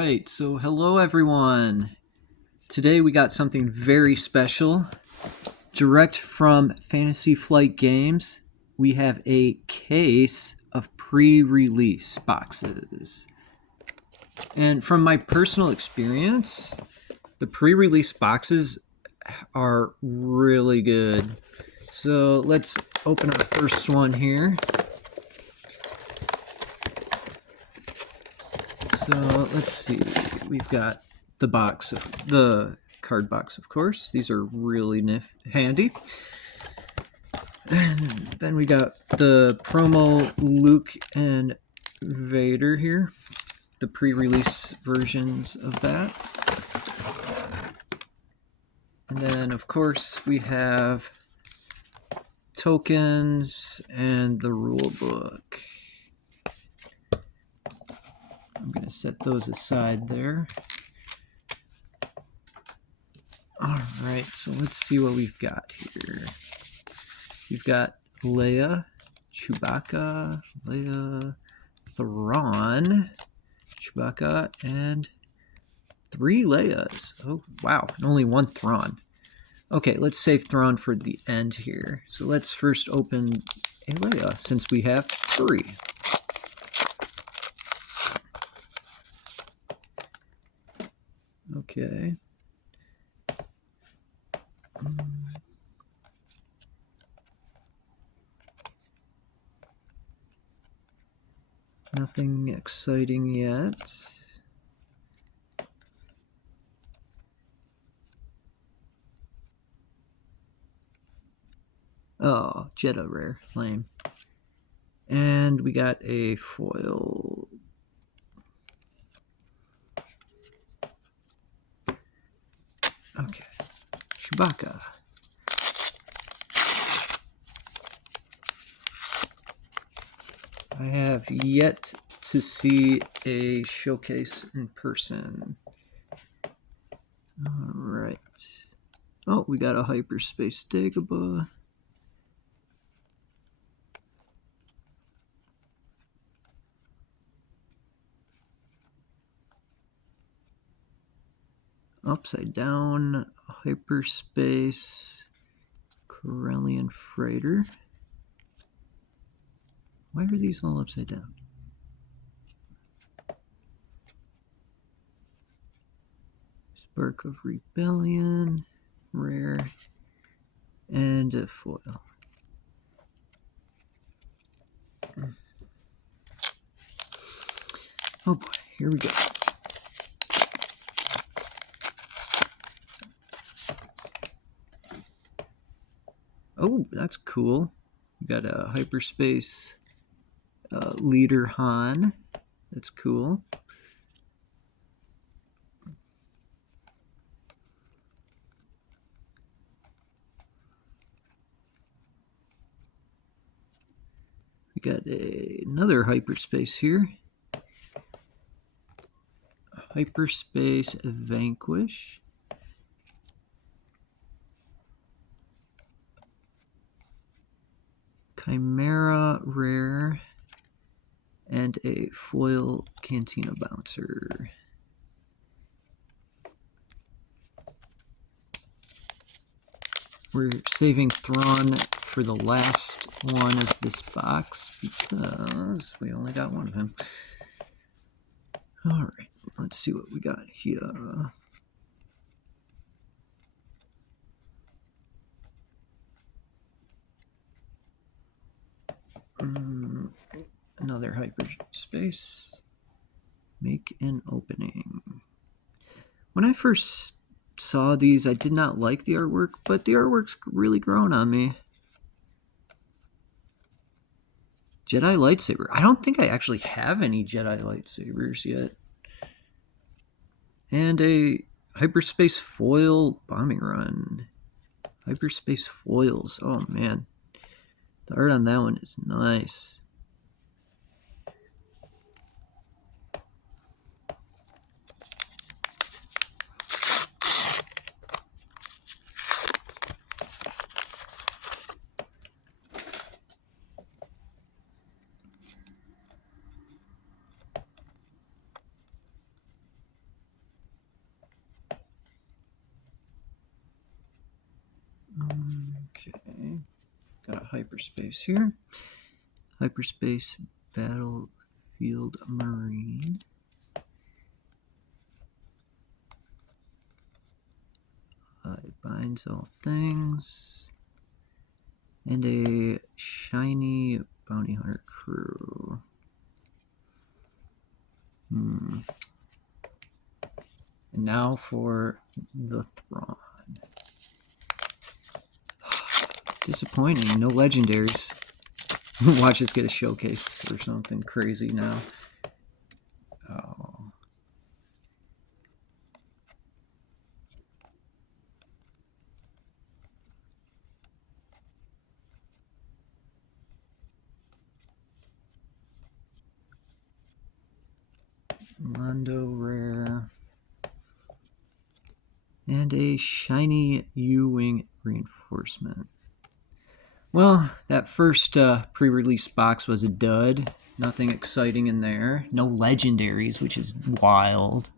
right, so hello everyone. Today we got something very special. Direct from Fantasy Flight Games, we have a case of pre-release boxes. And from my personal experience, the pre-release boxes are really good. So let's open our first one here. So let's see, we've got the card box, of course. These are really handy. And then we got the promo Luke and Vader here, the pre-release versions of that. And then, of course, we have tokens and the rule book. I'm going to set those aside there. All right, so let's see what we've got here. We've got Leia, Chewbacca, Leia, Thrawn, Chewbacca, and 3 Leias. Oh, wow, and only 1 Thrawn. Okay, let's save Thrawn for the end here. So let's first open a Leia, since we have 3. Okay. Nothing exciting yet. Oh, Jedi rare, lame. And we got a foil. Okay, Chewbacca. I have yet to see a showcase in person. All right. Oh, we got a hyperspace Dagobah. Upside down hyperspace Corellian freighter. Why are these all upside down? Spark of Rebellion, rare, and a foil. Oh boy, here we go. Oh, that's cool. We got a hyperspace leader Han. That's cool. We got another hyperspace here. Hyperspace Vanquish. Chimera rare. And a foil Cantina Bouncer. We're saving Thrawn for the last one of this box because we only got one of him. All right, let's see what we got here. Another hyperspace. Make an opening. When I first saw these, I did not like the artwork, but the artwork's really grown on me. Jedi lightsaber. I don't think I actually have any Jedi lightsabers yet. And a hyperspace foil bombing run. Hyperspace foils. Oh man, the art on that one is nice. hyperspace here. Hyperspace Battlefield Marine. It binds all things. And a shiny bounty hunter crew. And now for the Thrawn. Disappointing, no legendaries. Watch us get a showcase or something crazy now. Oh. Mondo rare. And a shiny U-Wing reinforcement. Well, that first pre-release box was a dud. Nothing exciting in there. No legendaries, which is wild.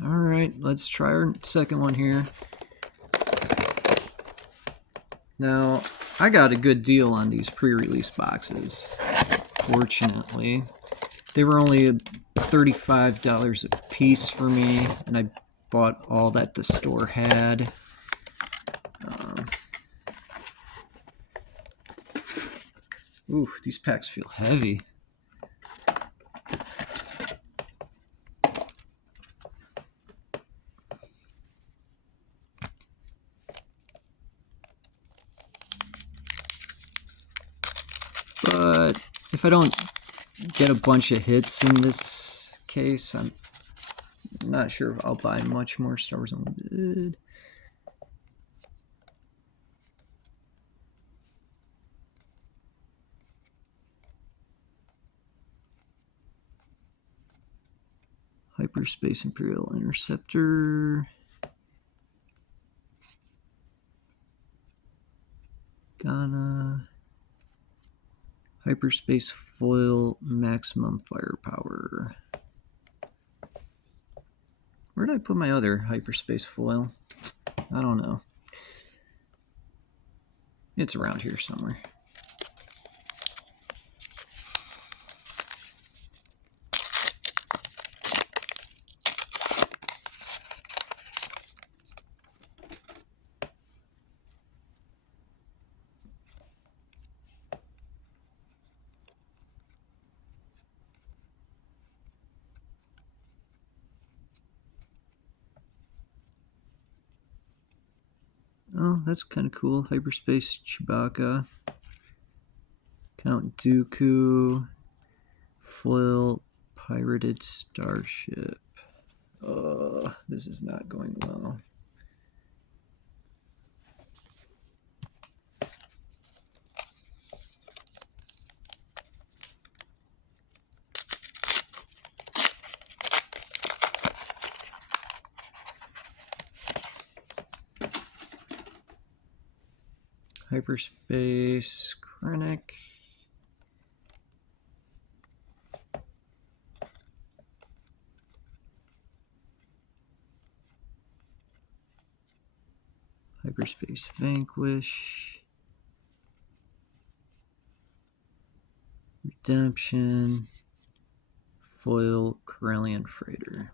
Alright, let's try our second one here. Now, I got a good deal on these pre-release boxes, fortunately. They were only $35 a piece for me, and I bought all that the store had. Ooh, these packs feel heavy. But if I don't get a bunch of hits in this case, I'm not sure if I'll buy much more Star Wars Unlimited. Hyperspace Imperial Interceptor. Ghana. Hyperspace Foil Maximum Firepower. Where did I put my other hyperspace foil? I don't know. It's around here somewhere. Oh, that's kind of cool. Hyperspace Chewbacca. Count Dooku. Foil Pirated Starship. This is not going well. Hyperspace Krennic. Hyperspace Vanquish. Redemption. Foil Corellian Freighter.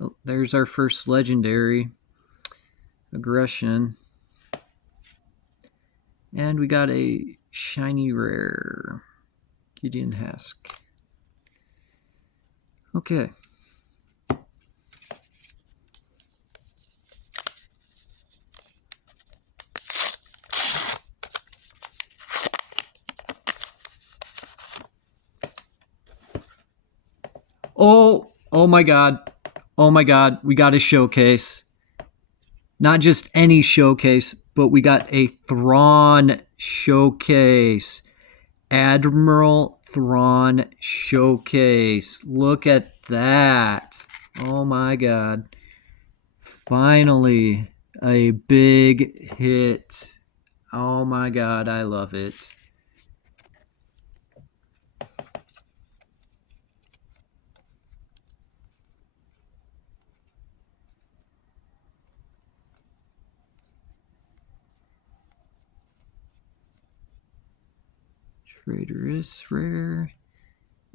Oh, there's our first legendary. Aggression. And we got a shiny rare. Gideon Hask. Okay. Oh my God. Oh my God. We got a showcase. Not just any showcase, but we got a Thrawn showcase. Admiral Thrawn showcase. Look at that. Oh my god. Finally, a big hit. Oh my god, I love it. Traitorous rare.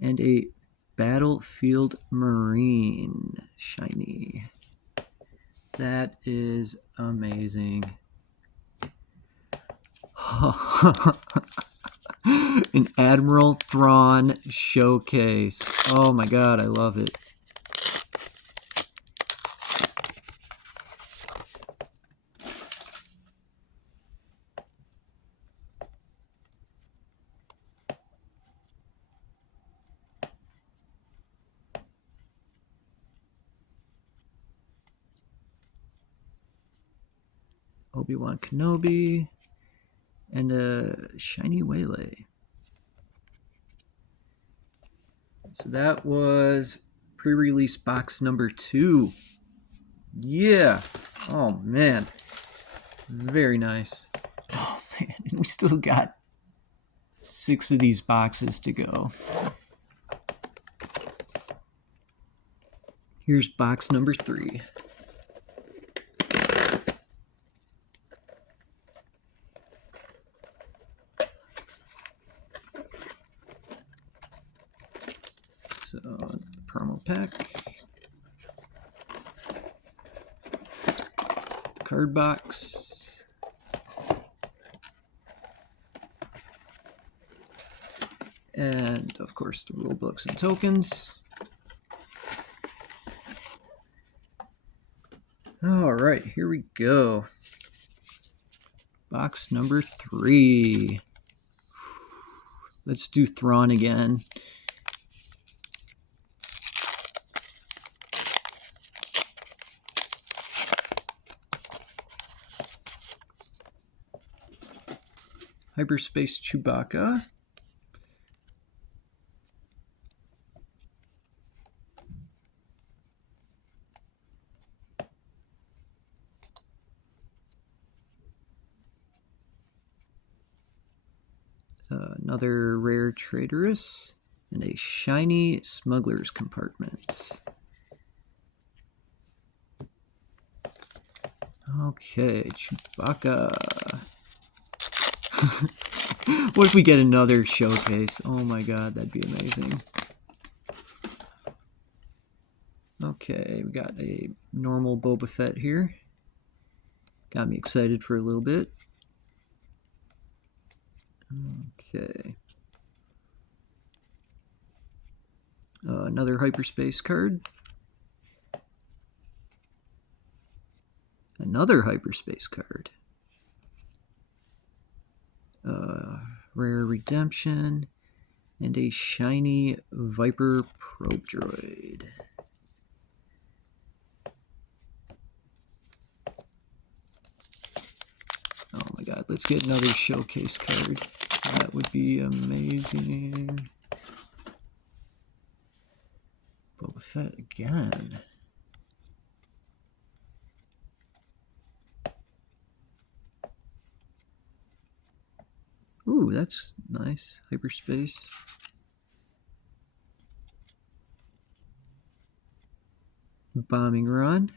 And a Battlefield Marine shiny. That is amazing. An Admiral Thrawn showcase. Oh my god, I love it. Obi-Wan Kenobi and a shiny Waylay. So that was pre-release box number 2. Yeah. Oh man. Very nice. Oh man, and we still got 6 of these boxes to go. Here's box number 3. So, promo pack. Card box. And, of course, the rule books and tokens. All right, here we go. Box number 3. Let's do Thrawn again. Hyperspace Chewbacca. Another rare Traitorous. And a shiny Smuggler's Compartment. Okay, Chewbacca. What if we get another showcase? Oh my god, that'd be amazing. Okay, we got a normal Boba Fett here. Got me excited for a little bit. Okay. Another hyperspace card. Another hyperspace card. Rare Redemption. And a shiny Viper Probe Droid. Oh my god, let's get another showcase card. That would be amazing. Boba Fett again. Ooh, that's nice. Hyperspace. Bombing Run.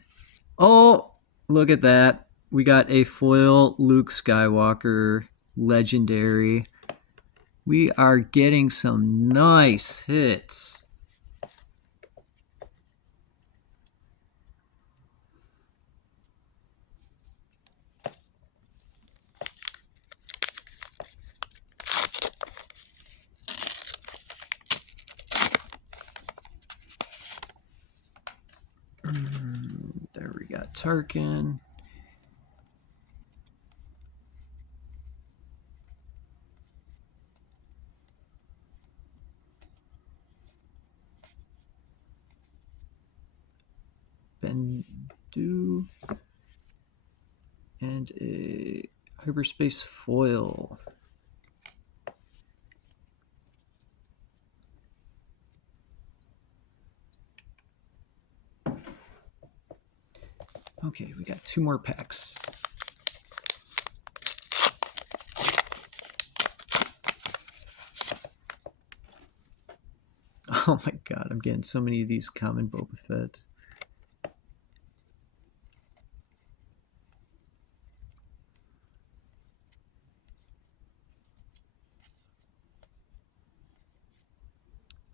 Oh, look at that. We got a foil Luke Skywalker legendary. We are getting some nice hits. There we got Tarkin. Bendu. and a hyperspace foil. Okay, we got 2 more packs. Oh my god, I'm getting so many of these common Boba Fett's.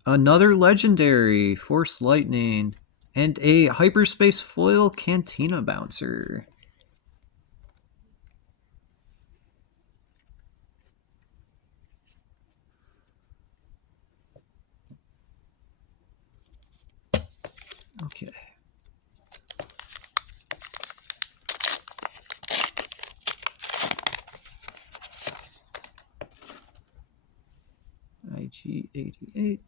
Another legendary, Force Lightning, and a hyperspace foil Cantina Bouncer. Okay. IG-88.